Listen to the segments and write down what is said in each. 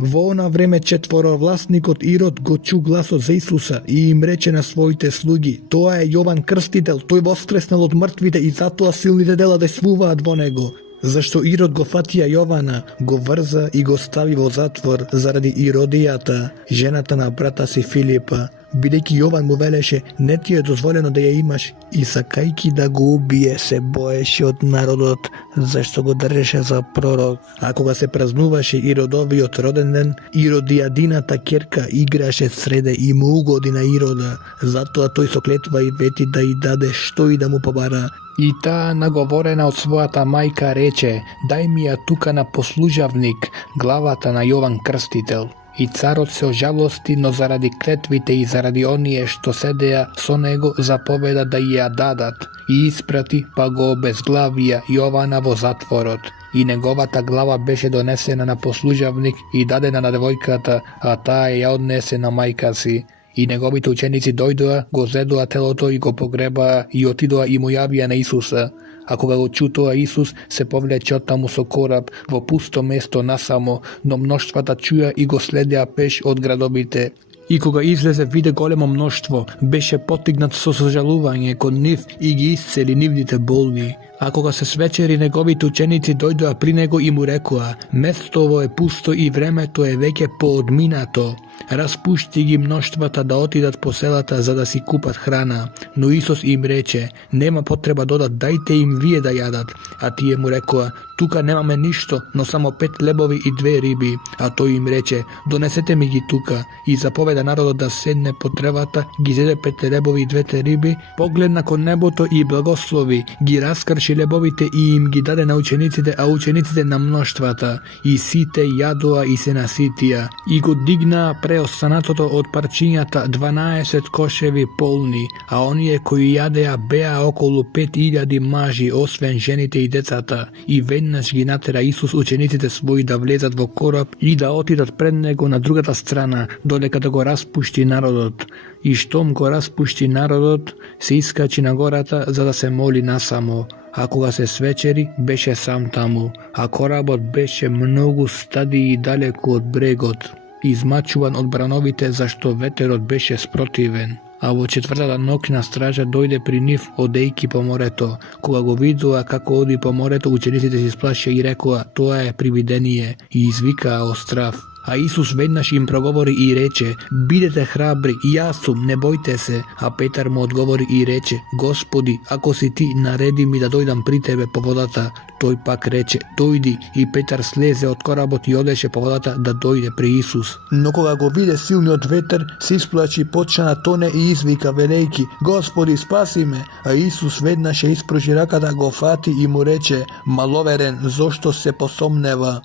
Во она време четворовласникот Ирод го чу гласот за Исуса и им рече на своите слуги: тоа е Јован Крстител, тој воскреснал од мртвите и затоа силните дела дејствуваат во него. Зашто Ирод го фатија Јована, го врза и го стави во затвор заради Иродијата, жената на брата си Филипа, бидејќи Јован му велеше: не ти е дозволено да ја имаш, и сакајки да го убие се боеше од народот, зашто го држеше за пророк. А кога се празнуваше Иродовиот роден ден, Иродијадината ќерка играше среде и му угоди на Ирода, затоа тој со клетва и вети да и даде што и да му побара. И таа, наговорена од својата мајка, рече: дај ми ја тука на послужавник, главата на Јован Крстител. И царот се ожалости, но заради клетвите и заради оние што седеа со него, заповеда да ја дадат и испрати, па го обезглавија Јована во затворот. И неговата глава беше донесена на послужавник и дадена на девојката, а таа ја однесе на мајка си. И неговите ученици дојдоа, го зедоа телото и го погребаа и отидоа и му јавија на Исуса. А кога го чу тоа, Исус се повлече оттаму со кораб во пусто место насамо, но мноштвата чуја и го следеа пеш од градовите. И кога излезе, виде големо мноштво, беше потигнат со сожалување кон нив и ги исцели нивните болни. А кога се свечери, неговите ученици дојдоа при него и му рекоа: местово е пусто и времето е веќе поодминато. Распушти ги мноштвата да отидат по селата за да си купат храна. Но Исус им рече: нема потреба додат, дајте им вие да јадат. А тие му рекоа: тука немаме ништо, но само 5 лебови и 2 риби. А тој им рече: донесете ми ги тука. И заповеда народот да седне по тревата, ги зеде 5 лебови и 2 риби, погледна кон небото и благослови, ги раскрши лебовите и им ги даде на учениците, а учениците на мноштвата. И сите јадоа и се наситија. И го дигнаа преостанатото од парчињата 12 кошеви полни, а оние кои јадеа беа околу 5000 мажи, освен жените и децата. И веднаш ги натера Исус учениците своји да влезат во кораб и да отидат пред него на другата страна, додека да го распушти народот. И штом го распушти народот, се искачи на гората за да се моли насамо. А кога се свечери, беше сам таму, а коработ беше многу стади и далеку од брегот, измачуван од брановите, зашто ветерот беше спротивен. А во четвртата ноќна стража дојде при нив одејки по морето. Кога го видоа како оди по морето, учениците се исплашија и рекоа: тоа е привидение, и извикаа од страв. А Исус веднаш им проговори и рече: бидете храбри, јас сум, не бојте се. А Петар му одговори и рече: Господи, ако си ти, нареди ми да дојдам при тебе по водата. Тој пак рече: дојди. И Петар слезе од коработ и одеше по водата да дојде при Исус. Но кога го виде силниот ветер, се исплачи, почна да тоне и извика велејки: Господи, спаси ме. А Исус веднаш ја испружи раката, го фати и му рече: маловерен, зошто се посомнева?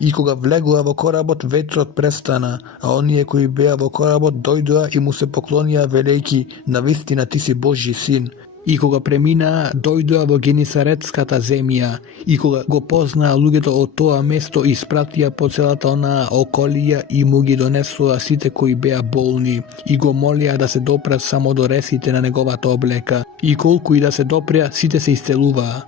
И кога влегува во коработ, ветрот престана, а оние кои беа во коработ дојдоа и му се поклонија велејки: навистина ти си Божји син. И кога преминаа, дојдоа во Генисаретската земја, и кога го познаа луѓето од тоа место, испратија по целата онаа околија и му ги донесоа сите кои беа болни, и го молија да се допрат само до ресите на неговата облека, и колку и да се допреа, сите се исцелуваа.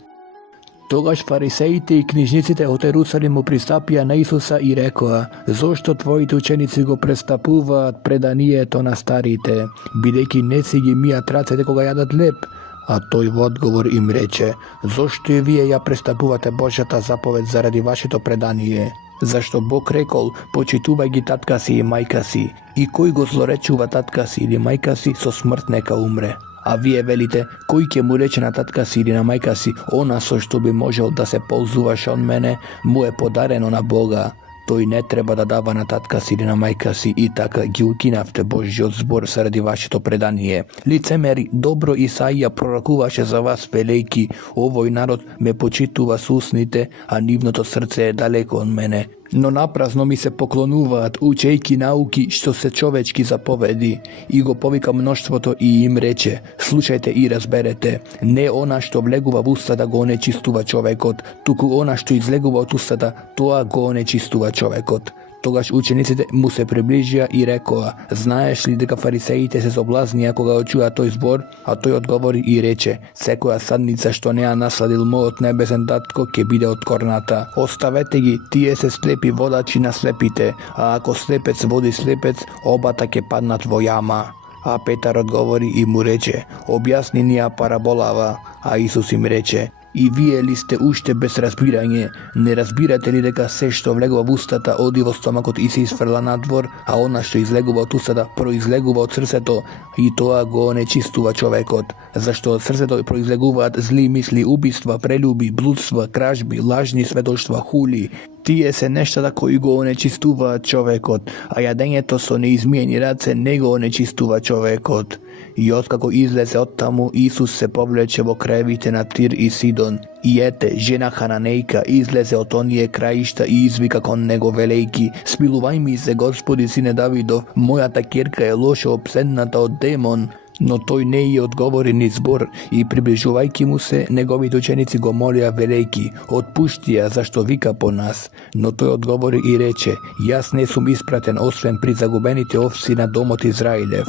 Тогаш фарисеите и книжниците од Ерусалим му пристапија на Исуса и рекоа: зошто твоите ученици го престапуваат преданието на старите, бидејќи не си ги мијат рацете кога јадат леб? А тој во одговор им рече: зошто и вие ја престапувате Божјата заповед заради вашето предание? Зашто Бог рекол: почитувај ги татка си и мајка си, и кој го злоречува татка си или мајка си, со смрт нека умре. А вие велите: кој ќе му рече на татка си или на мајка си: она со што би можел да се ползуваш од мене, му е подарено на Бога. Тој не треба да дава на татка си или на мајка си, и така ги укинавте Божјиот збор заради вашето предание. Лицемери, добро Исаија пророкуваше за вас велејки: овој народ ме почитува со усните, а нивното срце е далеко од мене. Но напразно ми се поклонуваат, учејки науки што се човечки заповеди. И го повика мноштвото и им рече: слушајте и разберете, не она што влегува во устата го онечистува човекот, туку она што излегува од устата, тоа го онечистува човекот. Тогаш учениците му се приближија и рекоа: знаеш ли дека фарисеите се соблазнија кога чуа тој збор? А тој одговори и рече: секоја садница што не ја насладил мојот небесен татко ќе биде откорната. Оставете ги, тие се слепи водачи на слепите, а ако слепец води слепец, обата ќе паднат во јама. А Петар одговори и му рече: објасни ни ја параболава. А Исус им рече: и вие ли сте уште без разбирање? Не разбирате ли дека се што влегува во устата оди во стомакот и се изфрла надвор, а она што излегува од устата произлегува од срцето, и тоа го онечистува човекот? Зашто од срцето произлегуваат зли мисли, убиства, прелюби, блудства, кражби, лажни сведоштва, хули. Тие се нештата кои го онечистуваат човекот, а јадењето со неизмиени раце не го онечистува човекот. И откако излезе од таму, Исус се повлече во краевите на Тир и Сидон. И ете, жена хананејка излезе од оние краишта и извика кон него велејки: смилувај ми се, Господи, сине Давидов, мојата ќерка е лошо обседната од демон. Но тој не ја одговори ни збор, и приближувајќи му се, неговите ученици го молија велејки: отпушти ја, зашто вика по нас. Но тој одговори и рече: јас не сум испратен освен при загубените овци на домот Израилев.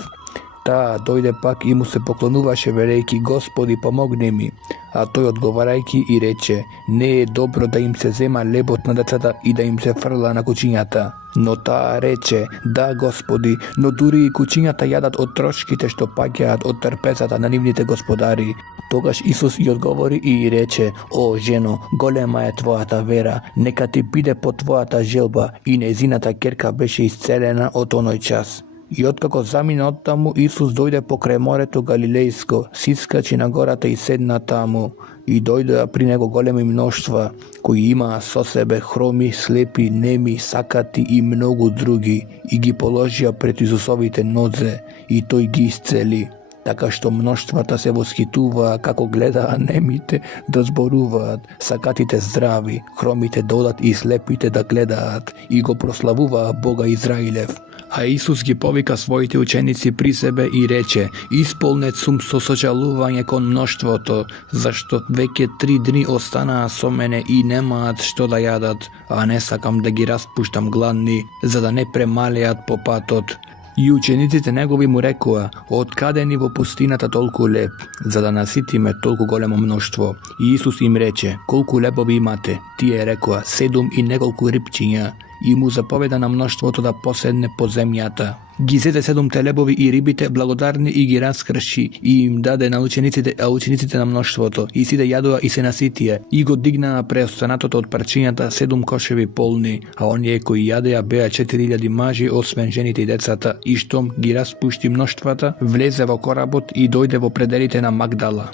Таа дојде пак и му се поклонуваше велејки: Господи, помогни ми. А тој одговарајќи и рече: не е добро да им се зема лебот на децата и да им се фрла на кучињата. Но таа рече: да, Господи, но дури и кучињата јадат од трошките што паѓаат од трпезата на нивните господари. Тогаш Исус и одговори и рече: о, жено, голема е твојата вера, нека ти биде по твојата желба. И незината ќерка беше исцелена од оној час. И откако замина од таму, Исус дојде покрај морето Галилејско, сискачи на гората и седна таму. И дојдоа при него големи мноштва, кои имаа со себе хроми, слепи, неми, сакати и многу други, и ги положија пред Исусовите нозе, и тој ги исцели. Така што мноштвата се восхитуваа како гледаа немите да зборуваат, сакатите здрави, хромите да одат и слепите да гледаат, и го прославуваа Бога Израилев. А Исус ги повика своите ученици при себе и рече: исполнет сум со сожалување кон мноштвото, зашто веќе 3 дни останаа со мене и немаат што да јадат, а не сакам да ги распуштам гладни, за да не премалеат по патот. И учениците негови му рекоа: од каде ни во пустината толку леб, за да наситиме толку големо мноштво? И Исус им рече: колку лебови имате? Тие рекоа: 7 и неколку рибчиња. И му заповеда на мноштвото да поседне по земјата. Ги зеде 7 лебови и рибите, благодарни, и ги раскрши, и им даде на учениците, а учениците на мноштвото, и сите јадоа и се наситија, и го дигнаа преостанатото од парчињата 7 кошеви полни, а оние кои јадеа беа 4000 мажи, освен жените и децата, и штом ги распушти мноштвата, влезе во коработ и дојде во пределите на Магдала.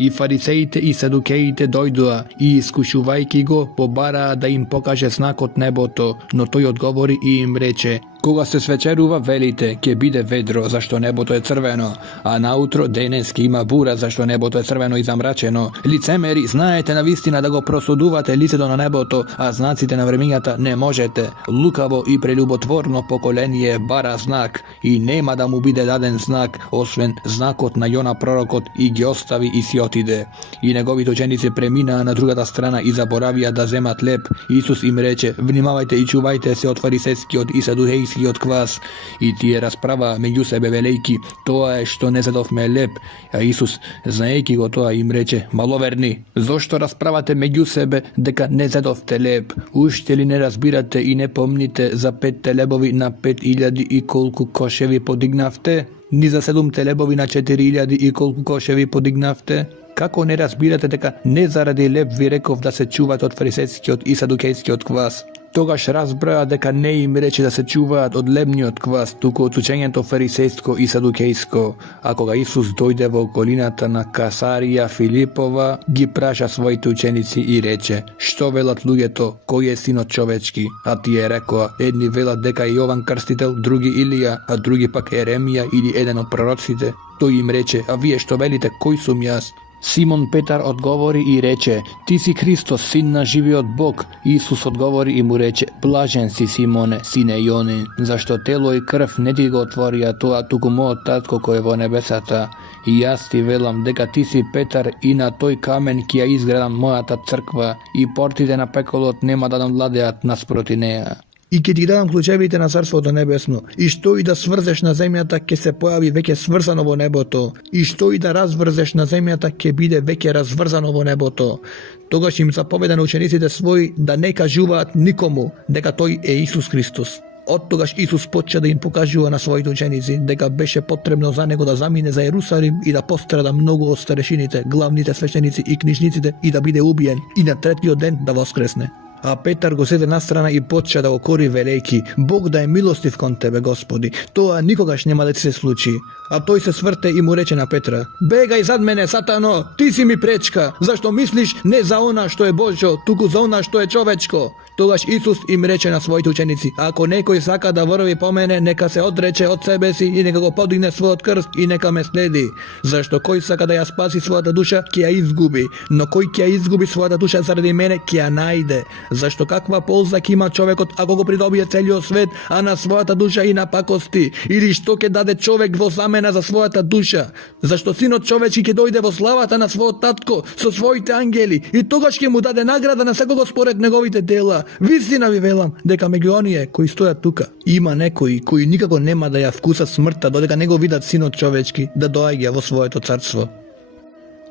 И фарисеите и садукеите дојдоа и, искушувајќи го, побараа да им покаже знак од небото, но тој одговори и им рече: кога се свечерува, велите, ќе биде ведро, зашто небото е црвено, а наутро денески има бура, зашто небото е црвено и замрачено. Лицемери, знаете навистина да го просудувате лицето на небото, а знаците на времињата не можете. Лукаво и прелюботворно поколение бара знак, и нема да му биде даден знак, освен знакот на Јона пророкот, и ги остави и си отиде. И неговите ученици преминаа на другата страна и заборавија да земат леб. Исус им рече: внимавајте и чувајте се од фарисејскиот и садуејскиот квас. И тие расправаа меѓу себе велејки: тоа е што не зедовме леб. А Исус, знаејќи го тоа, им рече: маловерни, зошто расправате меѓу себе дека не зедовте леб? Уште ли не разбирате и не помните за 5 лебови на 5000 и колку кошеви подигнавте? Ни за 7 лебови на 4000 и колку кошеви подигнавте? Како не разбирате дека не заради леб ви реков да се чувате од фарисејскиот и садукејскиот квас? Тогаш разбраа дека не им рече да се чуваат од лебниот квас, туку од учењето фарисејско и садукејско. А кога Исус дојде во околината на Касарија Филипова, ги праша своите ученици и рече: што велат луѓето, кој е синот човечки? А тие рекоа: едни велат дека е Јован Крстител, други Илија, а други пак Еремија или еден од пророците. Тој им рече: а вие што велите, кој сум јас? Симон Петар одговори и рече: ти си Христос, син на живиот Бог. Исус одговори и му рече: блажен си, Симоне, сине Јонин, зашто тело и крв не ти го отворија тоа, туку мојот татко кој е во небесата. И јас ти велам дека ти си Петар, и на тој камен ќе ја изградам мојата црква, и портите на пеколот нема да надвладеат наспроти неа. И ќе ти дадам клучевите на Царството небесно. И што и да сврзеш на земјата, ќе се појави веќе сврзано во небото. И што и да разврзеш на земјата, ќе биде веќе разврзано во небото. Тогаш им заповеда на учениците своји да не кажуваат никому дека тој е Исус Христос. Од тогаш Исус почна да им покажува на своите ученици дека беше потребно за него да замине за Ерусалим и да пострада многу од старешините, главните свештеници и книжниците и да биде убиен и на третиот ден да воскресне. А Петар го седе настрана и почна да го кори велејки: Бог да е милостив кон тебе, Господи, тоа никогаш нема да ти се случи. А тој се сврте и му рече на Петра: Бегај зад мене, сатано, ти си ми пречка, зашто мислиш не за она што е Божјо, туку за она што е човечко. Тогаш Исус им рече на своите ученици: Ако некој сака да врви по мене, нека се одрече од себе си и нека го подигне својот крст и нека ме следи. Зашто кој сака да ја спаси својата душа, ќе ја изгуби, но кој ќе ја изгуби својата душа заради мене, ќе ја најде. Зашто каква полза ќе има човекот ако го придобие целиот свет, а на својата душа и напакости? Или што ќе даде човек во замена за својата душа? Зашто синот човечки ќе дојде во славата на својот татко со своите ангели и тогаш ќе му даде награда на секого според неговите дела. Вистина ви велам дека меѓу оние кои стојат тука има некои кои никако нема да ја вкусат смртта додека не го видат синот човечки да доаѓа во своето царство.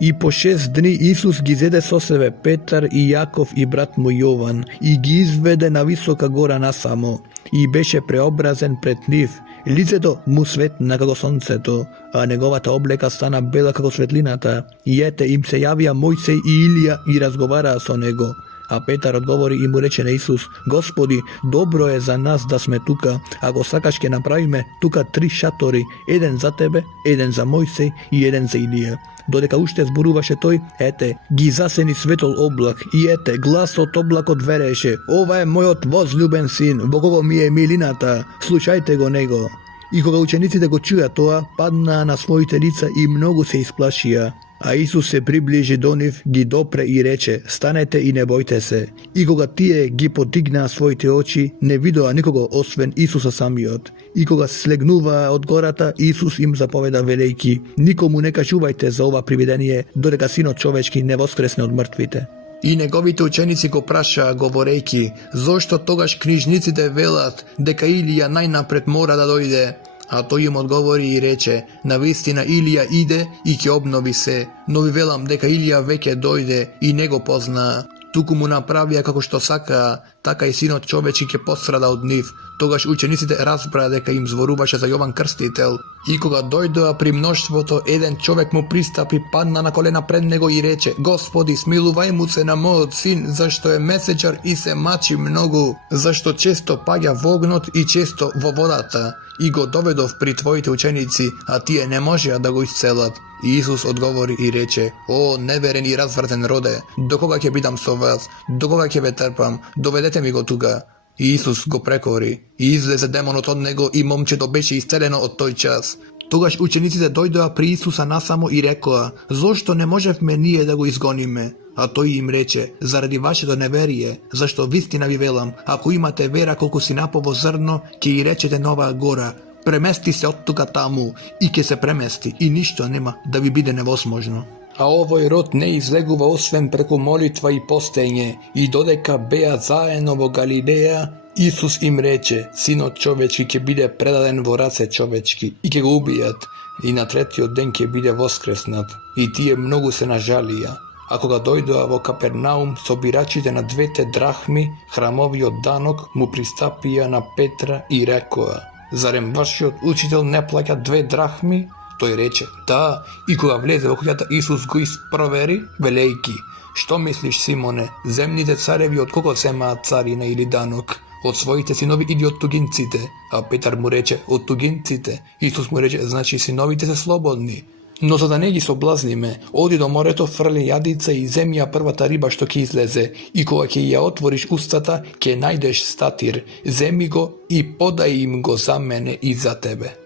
И по 6 дни Исус ги зеде со себе Петар и Јаков и брат му Јован и ги изведе на висока гора насамо и беше преобразен пред нив. Лицето му светна како сонцето, а неговата облека стана бела како светлината. И ете им се јавија Мојсей и Илија и разговараа со него. А Петар одговори и му рече на Исус: Господи, добро е за нас да сме тука. Ако сакаш ќе направиме тука 3 шатори, еден за тебе, еден за Мојсей и еден за Илија. Додека уште зборуваше тој, ете, ги засени светол облак и ете, глас од облакот вереше: Ова е мојот возлюбен син, во кого ми е милината, слушајте го него. И кога учениците го чуја тоа, паднаа на своите лица и многу се исплашија. А Исус се приближи до нив, ги допре и рече: Станете и не бојте се. И кога тие ги подигнаа своите очи, не видоа никого освен Исуса самиот. И кога се слегнуваа од гората, Исус им заповеда велејки: Никому не кажувајте за ова привидение, додека синот човечки не воскресне од мртвите. И неговите ученици го прашаа говорејки: Зошто тогаш книжниците велат дека Илија најнапред мора да дојде? А тој им одговори и рече: Навистина Илија иде и ќе обнови се, но ви велам дека Илија веќе дојде и не го познаа. Туку му направија како што сакаа, така и синот човечки ќе пострада од нив. Тогаш учениците разбраа дека им зборуваше за Јован Крстител. И кога дојдоа при мноштвото, еден човек му пристапи, падна на колена пред него и рече: Господи, смилувај му се на мојот син, зашто е месечар и се мачи многу, зашто често паѓа во огнот и често во водата. И го доведов при твоите ученици, а тие не можеа да го исцелат. И Исус одговори и рече: О, неверен и развртен роде, до кога ќе бидам со вас, до кога ќе ве трпам, доведете ми го тука. И Исус го прекори, и излезе демонот од него и момчето беше исцелено од тој час. Тогаш учениците дојдоа при Исуса насамо и рекоа: Зошто не можевме ние да го изгониме? А тој им рече: Заради вашето неверие, зашто вистина ви велам, ако имате вера колку синапово зрно, ќе и речете на оваа гора: Премести се од тука таму, и ќе се премести, и ништо нема да ви биде невозможно. А овој род не излегува освен преку молитва и постење, и додека беа заедно во Галилеја, Исус им рече: Синот човечки ќе биде предаден во раце човечки и ќе го убијат, и на третиот ден ќе биде воскреснат. И тие многу се нажалија. А кога дојдоа во Капернаум, собирачите на 2 драхми, храмовиот данок, му пристапија на Петра и рекоа: Зарем вашиот учител не плаќа 2 драхми? Тој рече: Да. И кога влезе во куќата, Исус го испровери, велејки: Што мислиш, Симоне, земните цареви од кого земаат царина или данок? Од своите синови или од тугинците? А Петар му рече: Од тугинците. Исус му рече: Значи синовите се слободни. Но за да не ги соблазниме, оди до морето, фрли јадица и земи ја првата риба што ќе излезе, и кога ќе ја отвориш устата, ќе најдеш статир, земи го и подај им го за мене и за тебе.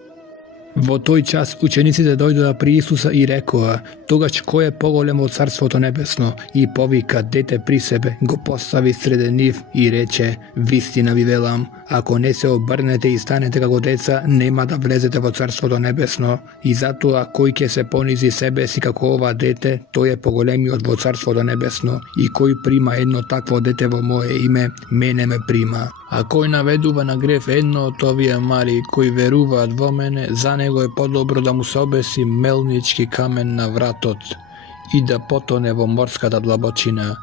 Во тој час учениците дојдоа при Исуса и рекоа: Тогаш кој е поголем од Царството небесно? И повика дете при себе, го постави среде нив и рече: Вистина ви велам, ако не се обрнете и станете како деца, нема да влезете во Царството небесно. И затоа кој ќе се понизи себе си како ова дете, тој е поголемиот во Царството небесно. И кој прима едно такво дете во мое име, мене ме прима. A koji naveduva na gref jedno od ovije mali koji veruvat vo mene, za nego je podobro da mu se obesi melnički kamen na vratot i da potone vo morskata dlabočina.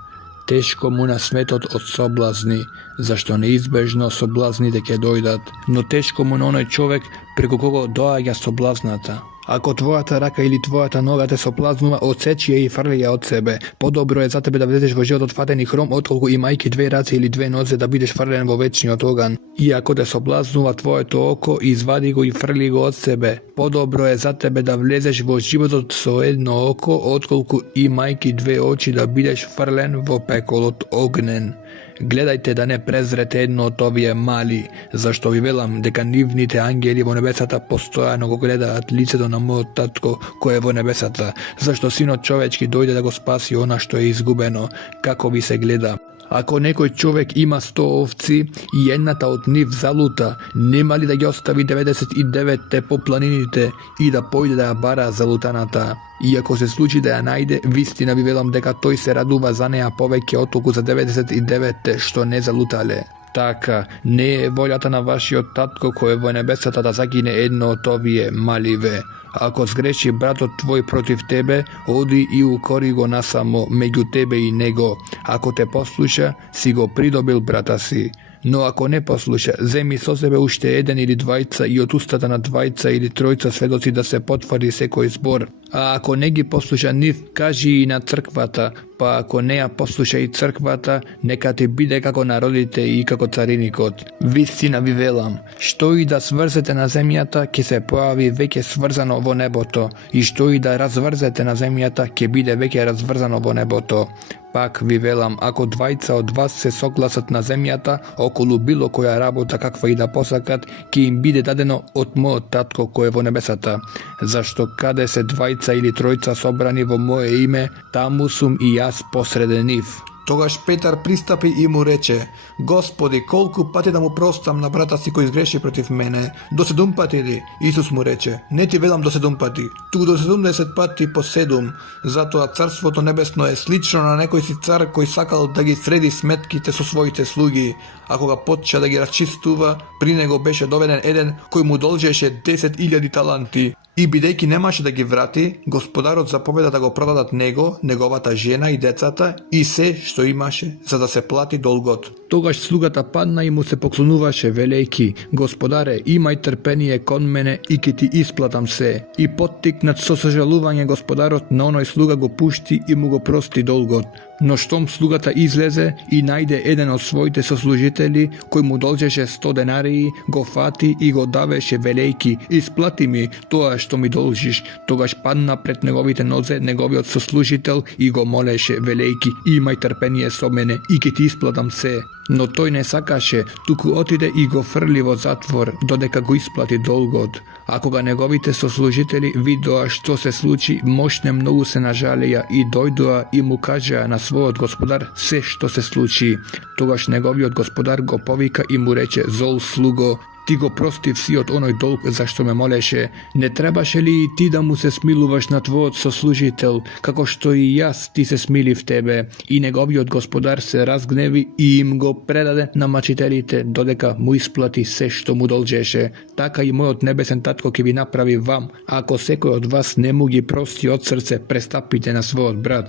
Teško mu na smetot od soblazni, zašto neizbežno soblazni deke dojdat, no teško mu na onaj čovek preko kogo doaja soblaznata. Ako tvojata raka ili tvojata noga te soplaznува, odseći je i frli je od sebe. Podobro je za tebe da vlezeš vo život otfateni hrom, otkolku i majki dve race ili dve noze da bideš frljen vo večni od ogan. I ako te soplaznува tvoje to oko, izvadi go i frli go od sebe. Podobro je za tebe da vlezeš vo život so jedno oko, otkolku i majki dve oči da bideš frljen vo pekolot ognen. Gledajte da ne prezrete jedno od ovije mali, zašto vi velam deka nivnite angeli vo nebesata postojano go gledat licedo na moj tatko koje je vo nebesata, zašto sino čovečki dojde da go spasi ona što je izgubeno, kako vi se gleda. Ako nekoj čovjek ima 100 ovci i jednata od njih zaluta, nema li da ga ostavi 99 te po planinite i da pojde da ja bara zalutanata? I ako se sluči da ja najde, vistina vi velam deka toj se raduva za neja poveke otoku za 99 te što ne zalutale. Taka, ne je voljata na vaši od tatko koje vo nebesata da zagine jedno od ovije malive. Ako zgreši brato tvoj protiv tebe, odi i ukori go nasamo među tebe i nego. Ako te posluša, si go pridobil brata si. No ako ne posluša, zemi so sebe ušte jedan ili dvajca i od ustata na dvajca ili trojca svedoci da se potvari sekoj zbor. A ako negi posluša niv, kaži i na crkvata, pa ako neja posluša i crkvata, neka ti bide kako narodite i kako carinikot. Vistina vi velam, što i da svrzete na zemljata, ke se pojavi veke svrzano vo neboto, i što i da razvrzete na zemljata, ke bide veke razvrzano vo neboto. Pak vi velam, ako dvajca od vas se soglasat na zemljata, okolo bilo koja rabota kakva i da posakat, ki im bide dadeno od moj tatko koje vo nebesata. Zašto kade se dvajca ili trojca sobrani vo moje ime, tamu sum i jas posrede njih. Тогаш Петар пристапи и му рече: Господи, колку пати да му простам на брата си кој изгреши против мене? До 7 пати ли? Исус му рече: Не ти велам до 7 пати, туку до 70 пати по 7. Затоа Царството небесно е слично на некој си цар кој сакал да ги среди сметките со своите слуги. А кога почна да ги расчистува, при него беше доведен еден кој му должеше 10.000 таланти. И бидејќи немаше да ги врати, господарот заповеда да го продадат него, неговата жена и децата и се што имаше, за да се плати долгот. Тогаш слугата падна и му се поклонуваше, велејки: Господаре, имај трпение кон мене и ке ти исплатам се. И поттикнат со сожалување господарот на оној слуга го пушти и му го прости долгот. Но штом слугата излезе и најде еден од своите сослужители кој му должеше 100 денарии, го фати и го давеше, велејки: Исплати ми тоа што ми должиш. Тогаш падна пред неговите нозе неговиот сослужител и го молеше, велејки: Имај трпение со мене и ке ти исплатам се. Но тој не сакаше, туку отиде и го фрли во затвор, додека го исплати долгот. А кога неговите сослужители видоа што се случи, мощне многу се нажалеја и дојдоа и му кажаа на својот господар се што се случи. Тогаш неговиот господар го повика и му рече: Зол слуго, ти го простив си од оној долг зашто ме молеше. Не требаше ли и ти да му се смилуваш на твојот сослужител, како што и јас ти се смилив тебе? И неговиот господар се разгневи и им го предаде на мачителите, додека му исплати се што му должеше. Така и мојот небесен татко ќе ви направи вам, ако секој од вас не му ги прости од срце престапите на својот брат.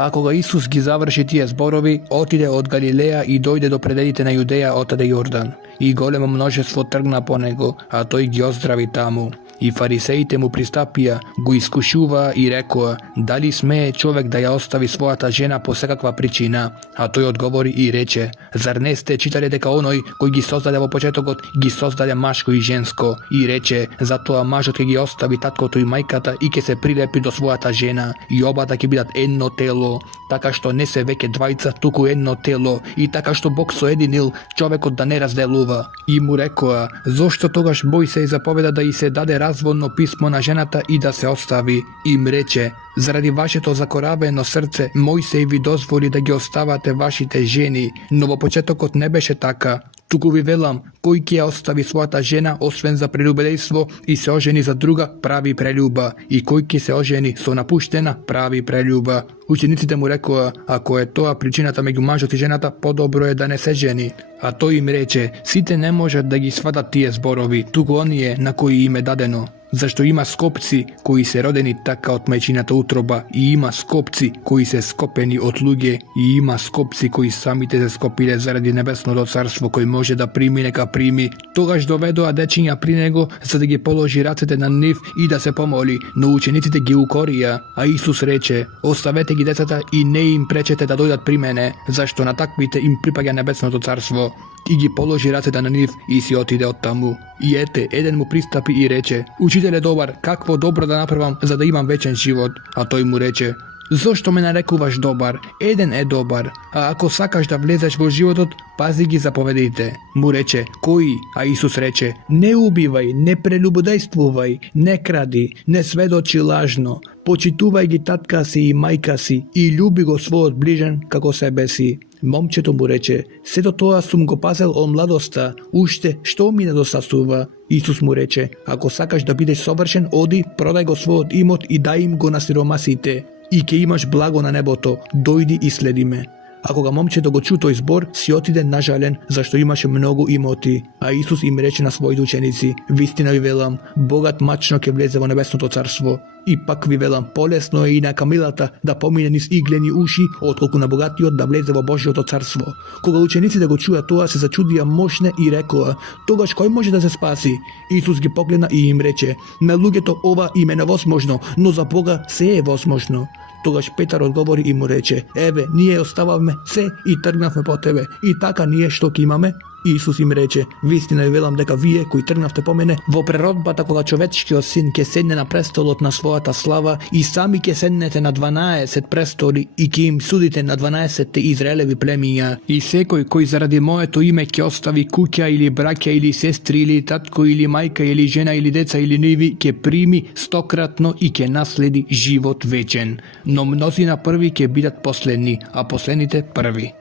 А кога Исус ги заврши тие зборови, отиде од Галилеја и дојде до пределите на Јудеја отаде Јордан. И големо множество тргна по него, а тој ги оздрави таму. И фарисеите му пристапија, го искушуваа и рекоа: Дали смее човек да ја остави својата жена по секаква причина? А тој одговори и рече: Зар не сте читале дека оној кој ги создаде во почетокот ги создаде машко и женско? И рече: Затоа мажот ќе ги остави таткото и мајката и ќе се прилепи до својата жена, и обата ќе бидат едно тело. Така што не се веќе двајца, туку едно тело. И така што Бог соединил, човекот да не разделува. И му рекоа: Зошто тогаш Мојсей заповеда да и се даде разводно писмо на жената и да се остави? Им рече: Заради вашето закоравено срце, Мојсей ви дозволи да ги оставате вашите жени, но во почетокот не беше така. Туку ви велам, кој ќе ја остави својата жена освен за прелюбодејство и се ожени за друга, прави прелюба, и кој ќе се ожени со напуштена, прави прелюба. Учениците му рекоа, ако е тоа причината меѓу мажот и жената, подобро е да не се жени. А тој им рече, сите не можат да ги сватат тие зборови, туку оние на кои им е дадено. Зашто има скопци кои се родени така од мајчината утроба, и има скопци кои се скопени од луѓе, и има скопци кои самите се скопиле заради небесното царство, кој може да прими нека прими. Тогаш доведоа дечиња при него за да ги положи рацете на нив и да се помоли, но учениците ги укорија, а Исус рече, оставете ги децата и не им пречете да дојдат при мене, зашто на таквите им припаѓа небесното царство. И ги положи рацете на нив и си отиде од таму. И ете, еден му пристапи и рече, учителе добар, какво добро да направам за да имам вечен живот? А тој му рече, зошто ме нарекуваш добар? Еден е добар, а ако сакаш да влезеш во животот, пази ги заповедите. Му рече, кои? А Исус рече, не убивај, не прелюбодејствувај, не кради, не сведочи лажно, почитувај ги татка си и мајка си и љуби го својот ближен како себе си. Момчето му рече, сето тоа сум го пазел од младоста, уште што ми недостасува? Исус му рече, ако сакаш да бидеш совршен, оди, продај го својот имот и дај им го на сиромасите, и ќе имаш благо на небото, дојди и следи ме. А кога момчето го чу тој збор, си отиде нажален, зашто имаше многу имоти. А Исус им рече на своите ученици, вистина ви велам, богат мачно ќе влезе во небесното царство. И пак ви велам, полесно е и на камилата да помине низ иглени уши, отколку на богатиот да влезе во Божјото царство. Кога учениците го чуја тоа, се зачудија мощне и рекоа, тогаш кој може да се спаси? Исус ги погледна и им рече, на луѓето ова им е невозможно, но за Бога се е возможно. Тогаш Петар одговори и му рече, еве, ние остававме се и тргнавме по тебе, и така ние што ќе имаме? Исус им рече, вистина ви велам дека вие кои тргнавте по мене, во преродбата кога човечкиот син ќе седне на престолот на својата слава и сами ќе седнете на 12 престоли и ќе им судите на 12 Израелеви племиња. И секој кој заради моето име ќе остави куќа или браќа или сестри или татко или мајка или жена или деца или ниви, ќе прими стократно и ќе наследи живот вечен. Но мнозина први ќе бидат последни, а последните први.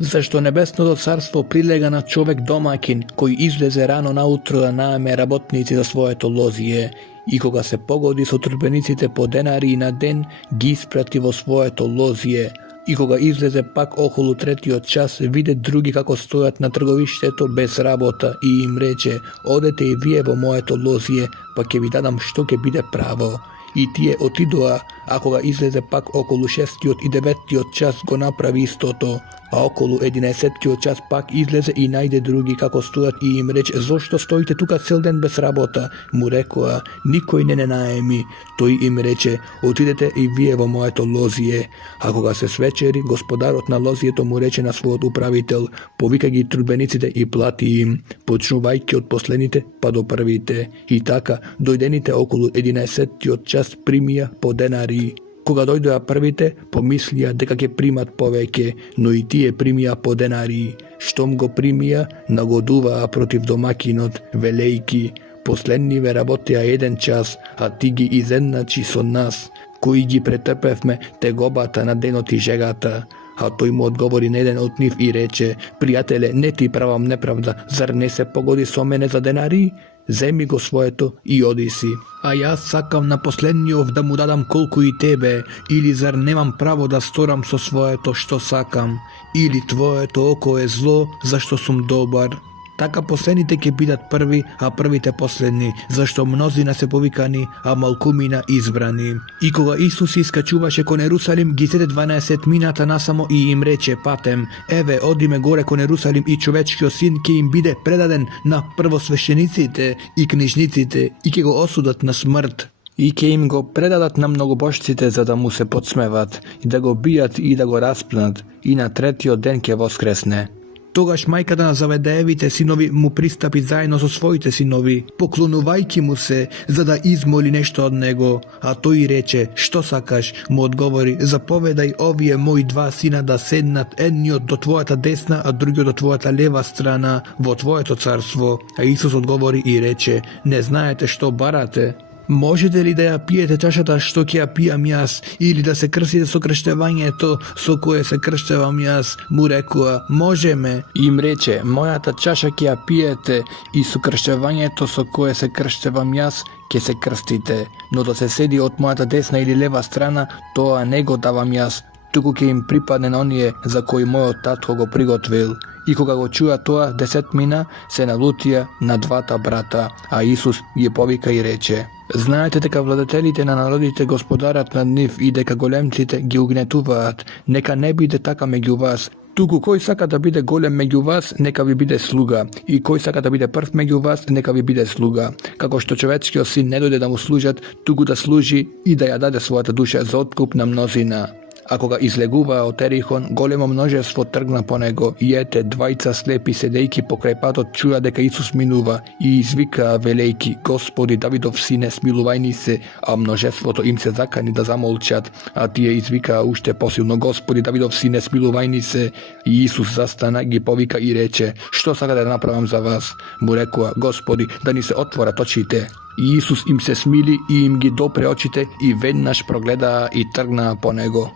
Зашто небесното царство прилега на човек домакин, кој излезе рано наутро да наеме работници за своето лозие, и кога се погоди со трудбениците по денари на ден, ги испрати во своето лозие. И кога излезе пак околу третиот час, виде други како стојат на трговиштето без работа и им рече, одете и вие во моето лозие, па ќе ви дадам што ќе биде право. И тие отидоа, а кога излезе пак околу 6-тиот и 9-тиот час го направи истото. А околу 11-тиот час пак излезе и најде други како стојат и им рече, зошто стоите тука цел ден без работа? Му рекоа, никој не наеми. Тој им рече, отидете и вие во моето лозие. А кога се свечери, господарот на лозието му рече на својот управител, повика ги трудбениците и плати им, почнувајќи од последните па до првите. И така, дојдените околу 11-тиот час примија по денари. Кога дојдоа првите, помислија дека ќе примат повеќе, но и тие примија по денари. Штом го примија, нагодуваа против домакинот, велејки, последниве работеа 1 час, а ти ги изедначи со нас, кои ги претрпевме тегобата на денот и жегата. А тој му одговори на еден од нив и рече, пријателе, не ти правам неправда, зар не се погоди со мене за денари? Земи го своето и оди си. А јас сакам на последниот да му дадам колку и тебе, или зар немам право да сторам со своето што сакам, или твоето око е зло, зашто сум добар. Така последните ќе бидат први, а првите последни, зашто мнозина се повикани, а малкумина избрани. И кога Исус искачуваше кон Ерусалим, ги седе 12 мината насамо и им рече, патем, еве, одиме горе кон Ерусалим и човечкиот син ќе им биде предаден на првосвещениците и книжниците и ќе го осудат на смрт. И ќе им го предадат на многобожците за да му се подсмеват, и да го бијат и да го распнат, и на третиот ден ќе воскресне. Тогаш мајката на Заведеевите синови му пристапи заедно со своите синови, поклонувајќи му се, за да измоли нешто од него. А тој рече, што сакаш? Му одговори, заповедај овие мои 2 сина да седнат, едниот до твојата десна, а другиот до твојата лева страна, во твоето царство. А Исус одговори и рече, не знаете што барате. Можете ли да ја пиете чашата што ќе ја пијам јас, или да се крстите со крштевањето со кое се крштевам јас? Му рекоа, можеме. Им рече, мојата чаша ќе ја пиете и со крштевањето со кое се крштевам јас ќе се крстите, но да се седи од мојата десна или лева страна, тоа не го давам јас, туку ќе им припадне на оние за кои мојот татко го приготвил. И кога го чуа тоа, 10 мина се налутија на двата брата, а Исус ги повика и рече: Знаете дека владетелите на народите господарат над нив и дека големците ги угнетуваат, нека не биде така меѓу вас. Туку кој сака да биде голем меѓу вас, нека ви биде слуга, и кој сака да биде прв меѓу вас, нека ви биде слуга. Како што човечкиот син не дојде да му служат, туку да служи и да ја даде својата душа за откуп на мнозина. А кога излегуваа од Ерихон, големо множество тргна по него, и ете, двајца слепи седејки покрај патот чуа дека Исус минува и извикаа велејки: Господи, Давидов сине, смилувај се, а множеството им се закани да замолчат, а тие извикаа уште посилно: Господи, Давидов сине, смилувај се. И Исус застана, ги повика и рече: Што сакате да направам за вас? Му рекоа: Господи, да ни се отворат очите. И Исус им се смили и им ги допре очите и веднаш прогледаа и тргнаа по него.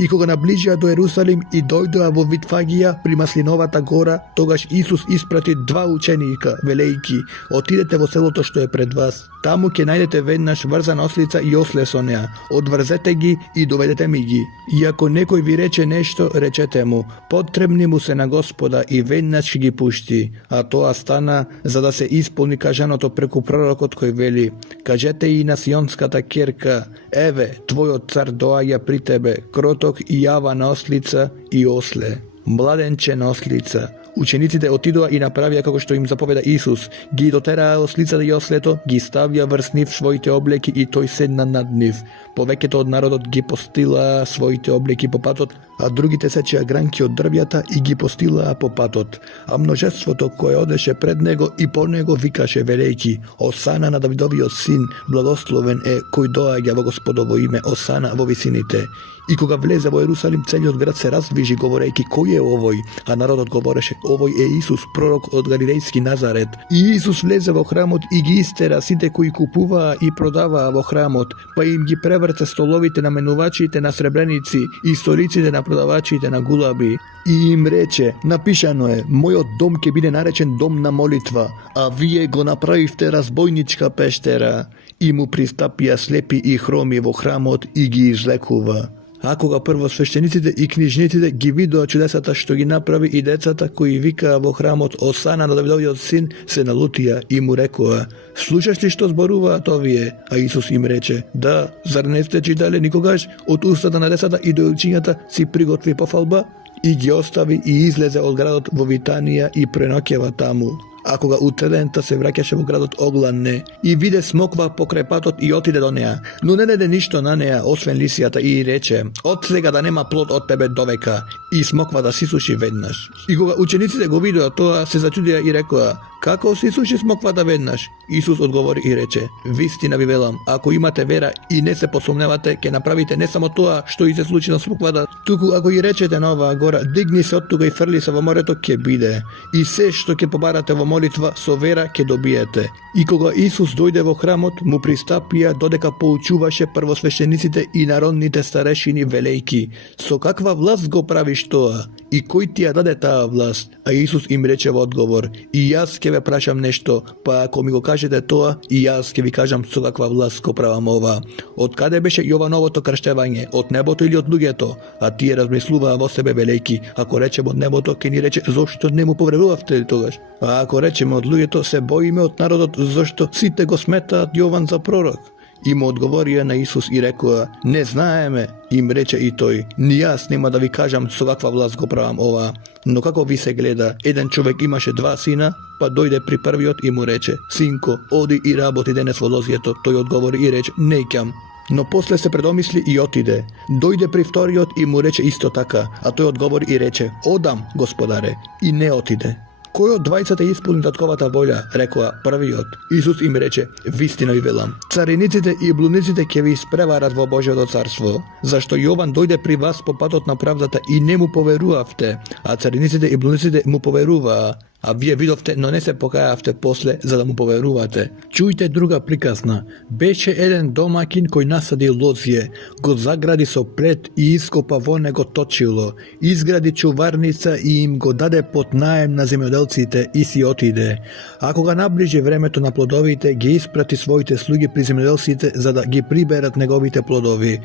И кога наближија до Ерусалим и дојдоа во Витфагија при Маслиновата гора, тогаш Исус испрати два ученика, велејки: Отидете во селото што е пред вас. Таму ќе најдете веднаш врзана ослица и осле со неа. Одврзете ги и доведете ми ги. И ако некој ви рече нешто, речете му: Потребни му се на Господа, и веднаш ќе ги пушти. А тоа стана за да се исполни кажаното преку пророкот кој вели: Кажете и на Сионската керка: Еве, твојот цар доаѓа при тебе, кроток и јава на ослица и осле, младенче на ослица. Учениците отидоа и направија како што им заповеда Исус. Ги дотераа ослицата и ослето, ги ставија врз нив своите облеки и тој седна над нив. Повеќето од народот ги постилаа своите облеки по патот, а другите сечеа гранки од дрвјата и ги постилаа по патот. А множеството кое одеше пред него и по него викаше велејки: Осана на Давидовиот син, благословен е кој доаѓа во Господово име, Осана во висините. И кога влезе во Ерусалим, целиот град се раздвижи говорејќи: Кој е овој? А народот говореше: Овој е Исус, пророк од Галилејски Назарет. И Исус влезе во храмот и ги истера сите кои купуваа и продаваа во храмот, па им ги преврте столовите на менувачите на сребреници и столиците на продавачите на гулаби. И им рече: Напишано е: Мојот дом ќе биде наречен дом на молитва, а вие го направивте разбойничка пештера. И му пристапија слепи и хроми во храмот и ги излекува. А кога првосвещениците и книжниците ги видоа чудесата што ги направи и децата кои викаа во храмот: Осана на Давидовиот син, се налутија и му рекоа: Слушаш ли што зборуваат овие? А Исус им рече: Да, зар не сте читале никогаш? Од устата на децата и дојучињата си приготви пофалба? И ги остави и излезе од градот во Витанија и преноќева таму. А кога утредента се враќаше во градот, огланне и виде смоква покрај патот и отиде до неа, но не даде ништо на неа освен лисијата и рече: Од сега да нема плод од тебе довека. И смоква да си суши веднаш. И кога учениците го видоа тоа, се зачудија и рекоа: Како си суши смоквата веднаш? Исус одговори и рече: Вистина ви велам, ако имате вера и не се посомневате, ќе направите не само тоа што и се случи на смоквата, туку ако и речете на оваа гора: Дигни се од тука и фрли се во морето, ќе биде. И се што ќе побарате во молитва со вера ќе добиете. И кога Исус дојде во храмот, му пристапија додека поучуваше првосвещениците и народните старешини велејки: Со каква власт го правиш тоа? И кој ти ја даде таа власт? А Исус им рече во одговор: И јас ќе ве прашам нешто, па ако ми го кажете тоа, и јас ќе ви кажам со каква власт го правам ова. Од каде беше Јовановото крштевање? Од небото или од луѓето? А тие размислуваа во себе велејки: Ако речеме од небото, ќе ни рече: Зошто не му поверувавте тогаш? А ако речеме од луѓето, се боиме од народот, зашто сите го сметаат Јован за пророк. И му одговорија на Исус и рекоа: Не знаеме. Им рече и тој: Ни јас нема да ви кажам со каква власт го правам ова. Но како ви се гледа, еден човек имаше два сина, па дојде при првиот и му рече: Синко, оди и работи денес во лозјето. Тој одговори и рече: Неќам. Но после се предомисли и отиде. Дојде при вториот и му рече исто така, а тој одговори и рече: Одам, Господаре, и не отиде. Кој од двајцата исполни татковата волја? Рекоа првиот. Исус им рече: Вистина ви велам, цариниците и блудниците ќе ви испреварат во Божјото царство. Зашто Јован дојде при вас по патот на правдата и не му поверувавте, а цариниците и блудниците му поверуваа. А вие видовте, но не се покаявте после за да му поверувате. Чујте друга приказна. Беше еден домакин кој насади лозје, го загради со плет и ископа во него точило, изгради чуварница и им го даде под наем на земјоделците и си отиде. А кога наближи времето на плодовите, ги испрати своите слуги при земјоделците за да ги приберат неговите плодови.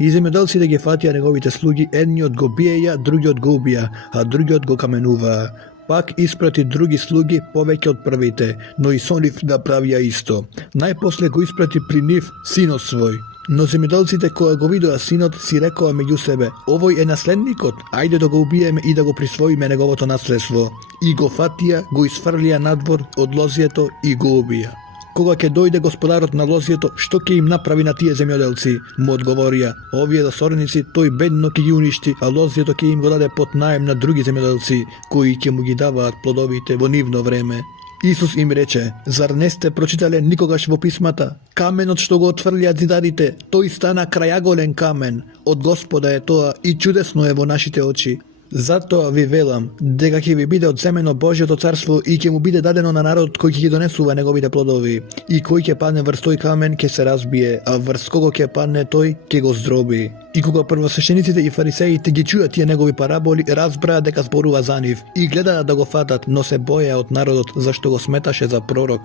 И земјоделците ги фатија неговите слуги, едниот го биеја, другиот го убија, а другиот го каменуваа. Пак испрати други слуги повеќе од првите, но и со нив да правија исто. Најпосле го испрати при нив синот свој. Но земјоделците кога го видоа синот си рекоа меѓу себе: овој е наследникот, ајде да го убиеме и да го присвоиме неговото наследство. И го фатија, го isfрлија надвор од лозјето и го убија. Кога ќе дојде господарот на лозјето, што ќе им направи на тие земјоделци? Му одговорија: овие досорници тој бедно ќе ги уништи, а лозјето ќе им го даде под наем на други земјоделци, кои ќе му ги даваат плодовите во нивно време. Исус им рече: зар не сте прочитале никогаш во писмата? Каменот што го отфрлија зидарите, тој стана крајаголен камен. Од Господа е тоа и чудесно е во нашите очи. Затоа ви велам, дека ќе ви биде одземено Божјото царство и ќе му биде дадено на народот кој ќе ги донесува неговите плодови. И кој ќе падне врз тој камен ќе се разбие, а врз кого ќе падне тој ќе го здроби. И кога првосвещениците и фарисеите ги чуја тие негови параболи, разбраа дека зборува за нив и гледаа да го фатат, но се боја од народот зашто го сметаше за пророк.